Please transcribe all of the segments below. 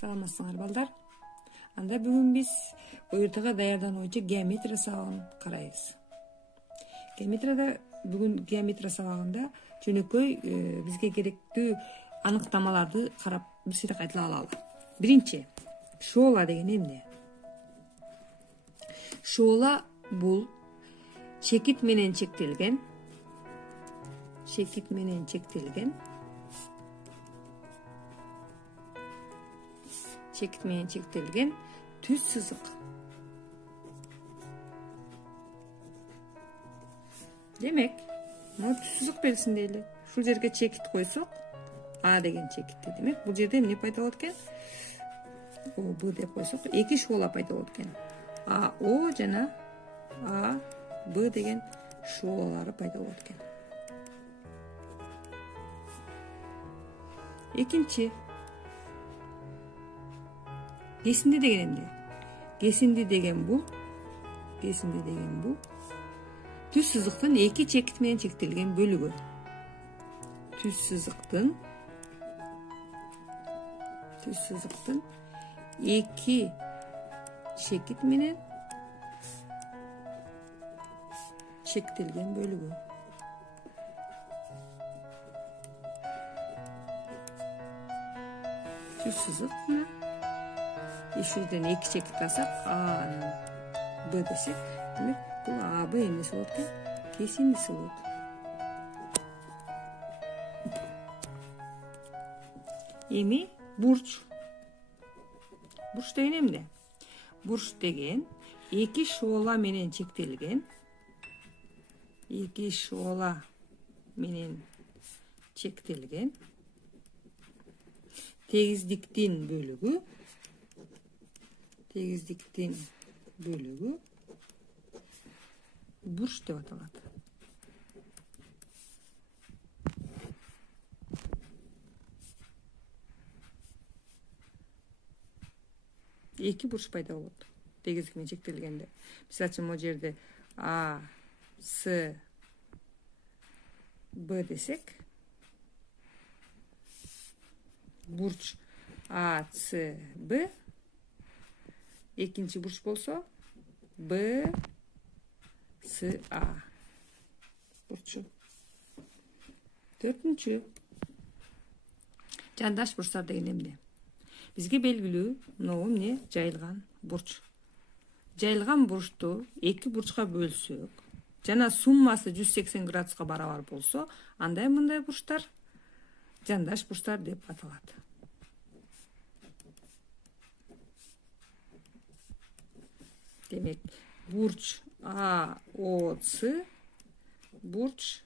Саламатсыңар балдар. Анда бүгүн биз ОРТга даярдануучу геометрия сабагын карайбыз. Бүгүн геометрия сабагында жөнөкөй бизге керектүү аныктамаларды карап бир сыйра кайталап алалы. Биринчи, шоола деген эмне? Шоола бул чекит менен чектелген түз сызык. Демек, мына түз сызык берсин дейли. Ушул жерге чекит койсок, А деген чекитти. Демек, бул жерде эмне пайда болот экен? Б деп койсок, эки шоола пайда болот экен. АО жана АБ деген шоолалары пайда болот экен. Экинчи, кесинди деген эмне? Кесинди деген бул түз сызыктын эки чекит менен чектелген бөлүгү. Түз сызыктын эки чекит менен чектелген бөлүгү. Түз сызык мына. Ишүүдөн эки чекит алсак, А, Б десек, демек бул АБ эмнеси болот экен? Кесиндиси болот. Эми бурч. Бурч деген эмне? Бурч деген эки шоола менен чектелген тегиздиктин бөлүгү бурч деп аталат. Эки бурч пайда болот тегиздик менен чектелгенде. Мисалы үчүн могу жерде А, С, Б десек, бурч А, С, Б. Экинчи бурч болсо Б, С, А бурчу. Төртүнчү, жандаш бурчтар деген эмне? Бизге белгилүү мынау эмне? Жайылган бурч. Жайылган бурчту эки бурчка бөлсөк, жана суммасы 180 градуска барабар болсо, андай мындай бурчтар жандаш бурчтар деп аталат. Демек, бурч АОЦ, бурч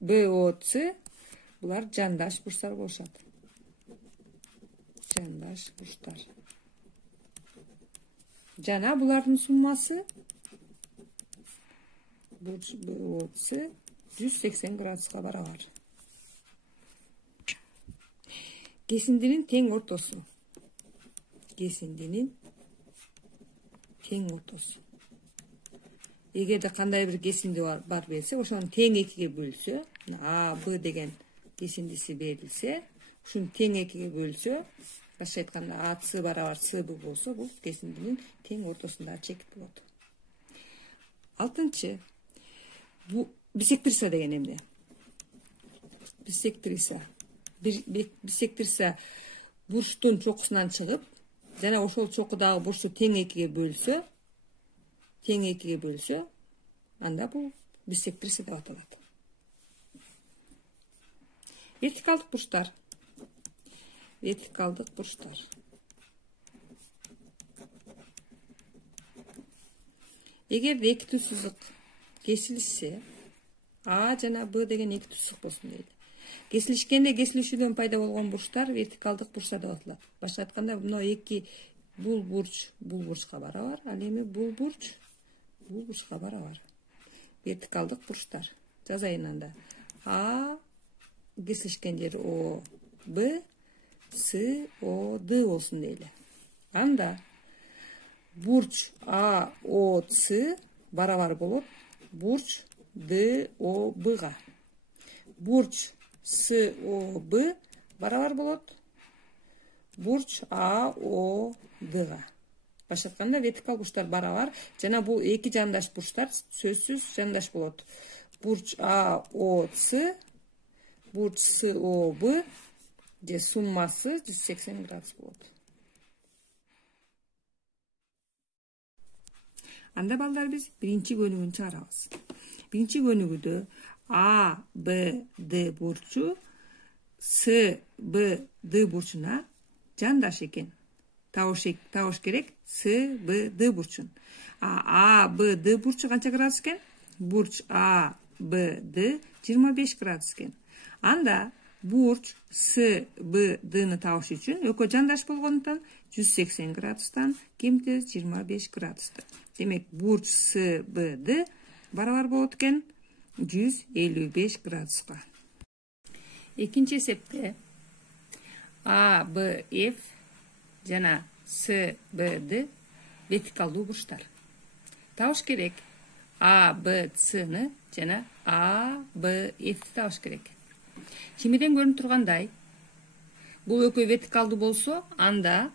БОЦ, булар жандаш бурчтар болушат. Жандаш бурчтар. Жана булардын суммасы бурч БОЦ 180 градуска барабар. Кесиндинин тең ортосу. Эгерде кандай бир кесинди бар берсе, ошону тең экиге бөлсө, А, Б деген кесиндиси берилсе, ушуну тең экиге бөлсө, башка айтканда АЦ барабар СБ болсо, бул кесиндинин тең ортосундагы чекит болот. Алтынчы, бисектриса деген эмне? Бисектриса бурчтун чокусунан чыгып, жана ошол чокудагы бурчту тең экиге бөлсө, анда бул бисектриса деп аталат. Вертикалдык бурчтар. Эгерде эки түз сызык кесилишсе, А жана Б деген эки түз сызык болсун дейли. Кесилишүүдөн пайда болгон бурчтар вертикалдык бурчтар деп аталат. Башка айтканда, бул бурч бурчка барабар, ал эми бул бурчка барабар. Вертикалдык бурчтар. Жазайын анда. А кесилишкен жери О, Б, С, О, Д болсун дейли. Анда бурч АОЦ барабар болот бурч DOB-га. Бурч SOB барабар болот бурч AOD-га. Башка айтканда вертикал бурчтар барабар жана бул эки жандаш бурчтар сөзсүз жандаш болот. Бурч AOC, бурч SOB же суммасы 180 градус болот. Анда балдар биз биринчи көнүгүн чыгарабыз. Биринчи көнүгүдө A, B, D бурчу S, B, D бурчуна жандаш экен. Табыш керек S, B, D бурчун. A, B, D бурчу канча градус экен? Бурч A, B, D 25 градус экен. Анда бурч S, B, D-ны табыш үчүн экөө жандаш болгондуктан 180 градустан кемтебиз 25 градусты. Демек бурч S, B, D барабар болот экен 155 градуска. Экинчи эсепте A, B, F жана S, B, D вертикалдуу бурчтар. Табыш керек A, B, C-ны жана A, B, F-ти табыш керек. Чимеден көрүнүп тургандай, бул экөө вертикалдуу болсо, анда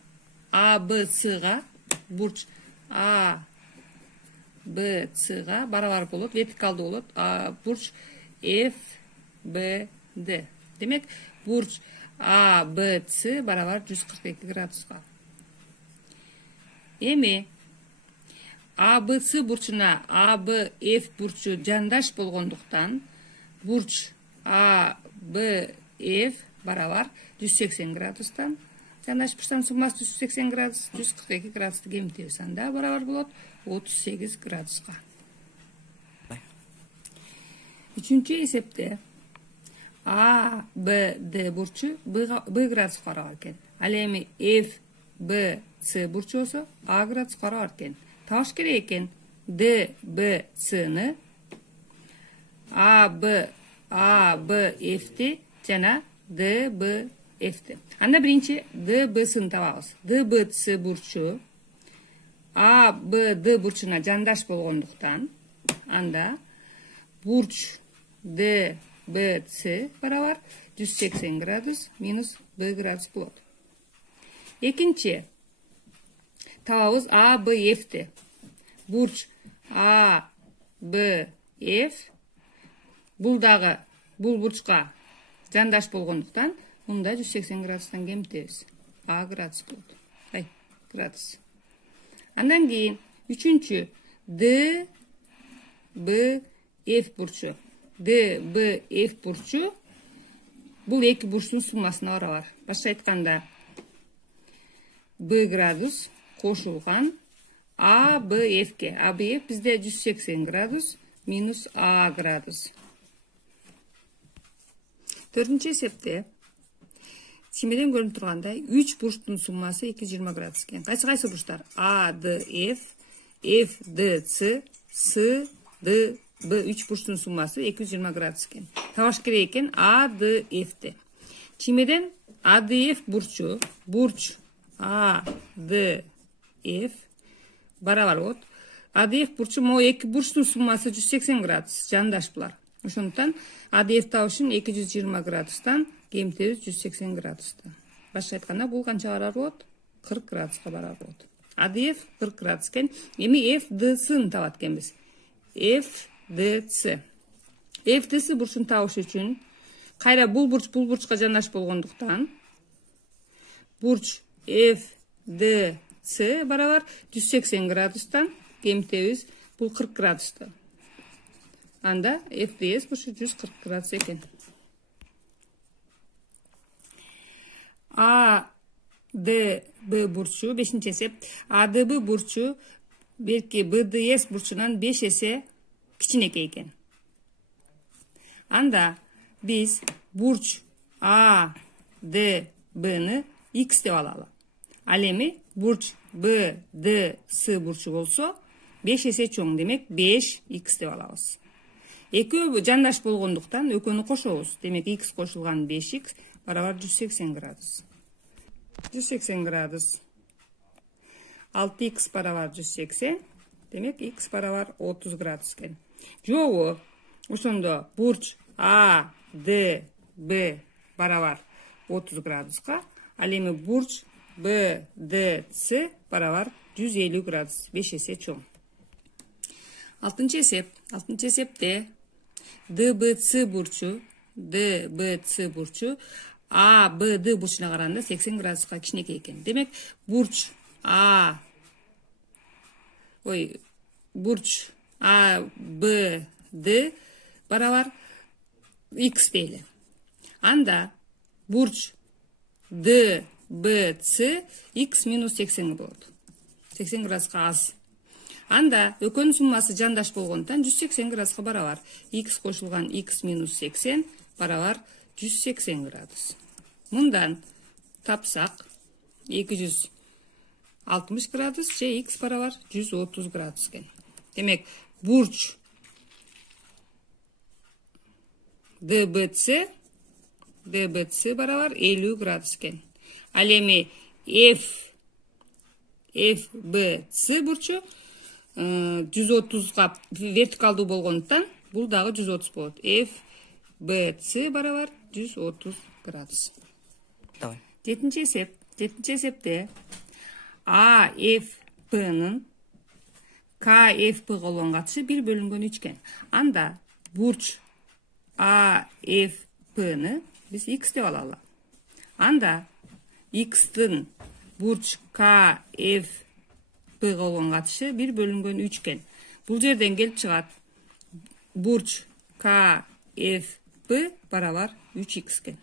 A, B, C-га бурч A, B, C-га барабар болот, вертикалдуу болот. Бурч F, B, D. Демек, бурч A, B, C барабар 142 градуска. Эми A, B, C бурчуна A, B, F бурчу жандаш болгондуктан бурч A, B, F барабар 180 градустан жандаш бурчтардын суммасы 180 градус, 142 градусту кемитебиз. Анда барабар болот 38 градуска. Үчүнчү эсепте A, B, D бурчу B градус барабар экен. Ал эми F, B, C бурчу болсо A градус барабар экен. Табыш керек экен D, B, C-ны A, B, F-ти жана D, B, F-ти. Анда биринчи D, B, C-ны табабыз. D, B, C бурчу A, B, D бурчуна жандаш болгондуктан анда бурч D, B, C барабар 180 градус минус B градус болот. Экинчи табабыз A, B, F-ти. Бурч A, B, F бул бурчка жандаш болгондуктан мында 180 градустан кемитебиз. A градус болот. Градус. Андан кийин үчүнчү D, B, F бурчу. D, B, F бурчу бул эки бурчтун суммасына барабар. Башка айтканда B градус кошулган A, B, F-ке. A, B, F бизде 180 градус минус A градус. Төртүнчү эсепте чимеден көрүнүп тургандай 3 бурчтун суммасы 220 градус экен. Кайсы бурчтар? A, D, F, F, D, C, S, D, B 3 бурчтун суммасы 220 градус экен. Табыш керек экен A, D, F-ти. Чимеден A, D, F бурчу, бурч A, D, F барабар болот. A, D, F бурчу могу эки бурчтун суммасы 180 градус, жандаш булар. Ошондуктан A, D, F табыш үчүн 220 градустан кемитебиз 180 градусту. Башка айтканда бул канча барабар болот? 40 градуска барабар болот. A, D, F 40 градус экен. Эми F, D, C-ны табат экенбиз. F, D, C. F, D, C бурчун табыш үчүн кайра бул бурчка жандаш болгондуктан бурч F, D, C барабар 180 градустан кемитебиз бул 40 градусту. Анда F, D, S бурчу 140 градус экен. A, D, B бурчу 5-чи эсеп. A, D, B бурчу белки B, D, S бурчунан 5 эсе кичинекей экен. Анда биз бурч A, D, B-ны X деп алалы. Ал эми бурч B, D, C бурчу болсо 5 эсе чоң, демек 5X деп алабыз. Экөө жандаш болгондуктан экөөнү кошобуз. Демек X кошулган 5X барабар 180 градус. 180 градус. 6X барабар 180. Демек X барабар 30 градус экен. Жобу Ошондо бурч А, Д, Б барабар 30 градуска. Ал эми бурч Б, Д, С барабар 150 градус. 5 эсе чоң. Алтынчы эсепте ДБЦ бурчу А, Б, Д бурчуна караганда 80 градуска кичинекей экен. Демек, бурч А, Б, Д барабар X дейли. Анда бурч Д, Б, С X минус 80 болот. 80 градуска аз. Анда экөөнүн суммасы жандаш болгондуктан 180 градуска барабар. X кошулган X минус 80 барабар 180 градус. Мындан тапсак 260 градус же X барабар 130 градус экен. Демек, бурч ДБЦ барабар 50 градус экен. Ал эми FBC бурчу 130га вертикалдуу болгондуктан бул дагы 130 болот. FBC барабар 130 градус. Жетинчи эсепте AFP'нын KFP болгон катышы 1 бөлүнгөн 3 экен. Анда бурч AFP'ны биз X деп алалы. Анда X'тын бурч KFP болгон катышы 1 бөлүнгөн 3 экен. Бул жерден келип чыгат бурч KFP барабар 3X экен.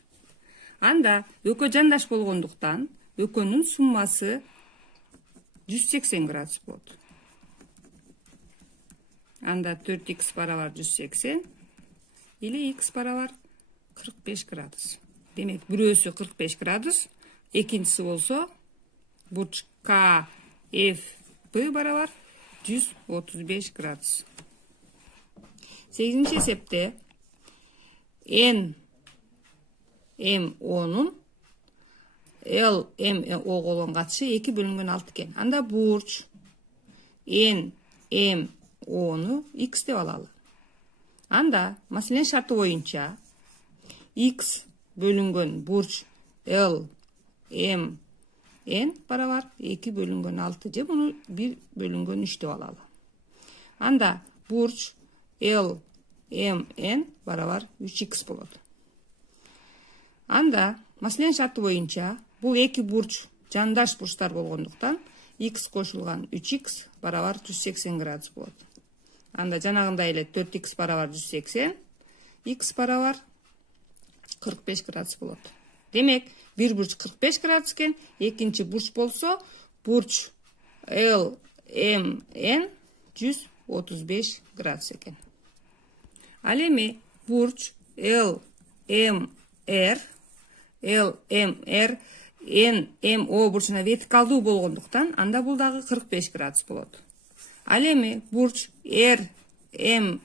Анда экөө жандаш болгондуктан экөөнүн суммасы 180 градус болот. Анда 4X барабар 180 или X барабар 45 градус. Демек, бирөөсү 45 градус, экинчиси болсо бурч KFP барабар 135 градус. 8-нчи эсепте NMO'нун LMO болгон катышы 2 бөлүнгөн 6 экен. Анда бурч NMO'ну X деп алалы. Анда маселенин шарты боюнча X бөлүнгөн бурч LMN барабар 2 бөлүнгөн 6 же буну 1 бөлүнгөн 3 деп алалы. Анда бурч LMN барабар 3X болот. Анда маселенин шарты боюнча бул эки бурч жандаш бурчтар болгондуктан X кошулган 3X барабар 180 градус болот. Анда жанагындай эле 4X барабар 180, X барабар 45 градус болот. Демек, бир бурч 45 градус экен, экинчи бурч болсо бурч LMN 135 градус экен. Ал эми бурч LMR NMO бурчуна вертикалдуу болгондуктан анда бул дагы 45 градус болот. Ал эми бурч RMO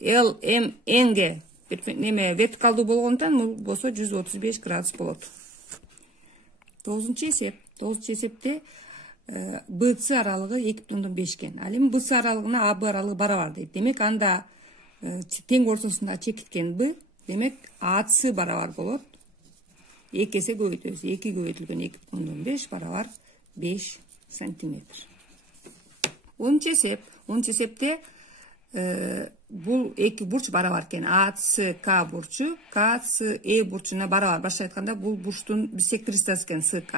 LMNге вертикалдуу болгондуктан бул болсо 135 градус болот. 9-нчы эсепте BC аралыгы 2,5 экен. Ал эми BC аралыгына AB аралыгы барабар дейт. Демек, анда тең ортосунда чекиткен B, демек AC барабар болот. 2 эсе көбөйтөбүз. 2 көбөйтүлгөн 2,5 барабар 5 сантиметр. 10-нчы эсепте бул эки бурч барабар экен. ACK бурчу KCE бурчуна барабар. Башка айтканда бул бурчтун биссектрисасы экен СК.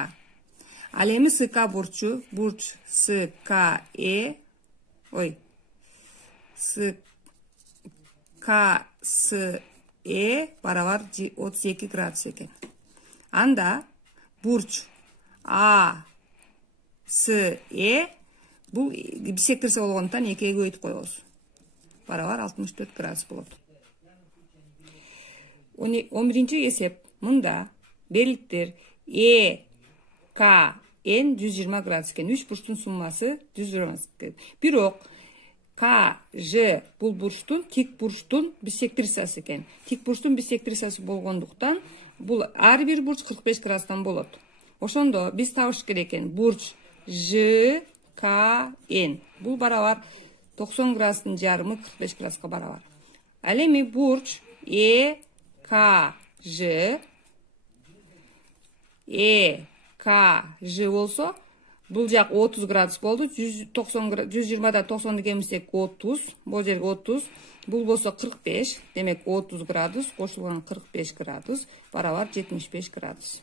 Ал эми СК бурч KCE барабар 32 градус экен. Анда бурч ACE бул биссектрисасы болгондуктан 2-ге көбөйтүп коебуз. Барабар 64 градус болот. 11-нчи эсеп мында белгиликтер EKN 120 градус экен. 3 бурчтун суммасы 120 экен. Бирок KJ бул бурчтун тик бурчтун биссектрисасы экен. Тик бурчтун биссектрисасы болгондуктан бул ар бир бурч 45 градустан болот. Ошондо биз табыш керек экен бурч JKN бул барабар 90 градустун жарымы 45 градуска барабар. Ал эми бурч EKJ болсо, бул жак 30 градус болду. 120да 90 кемисек 30, бул жерге 30. Бул болсо 45, демек 30 градус кошулган 45 градус барабар 75 градус.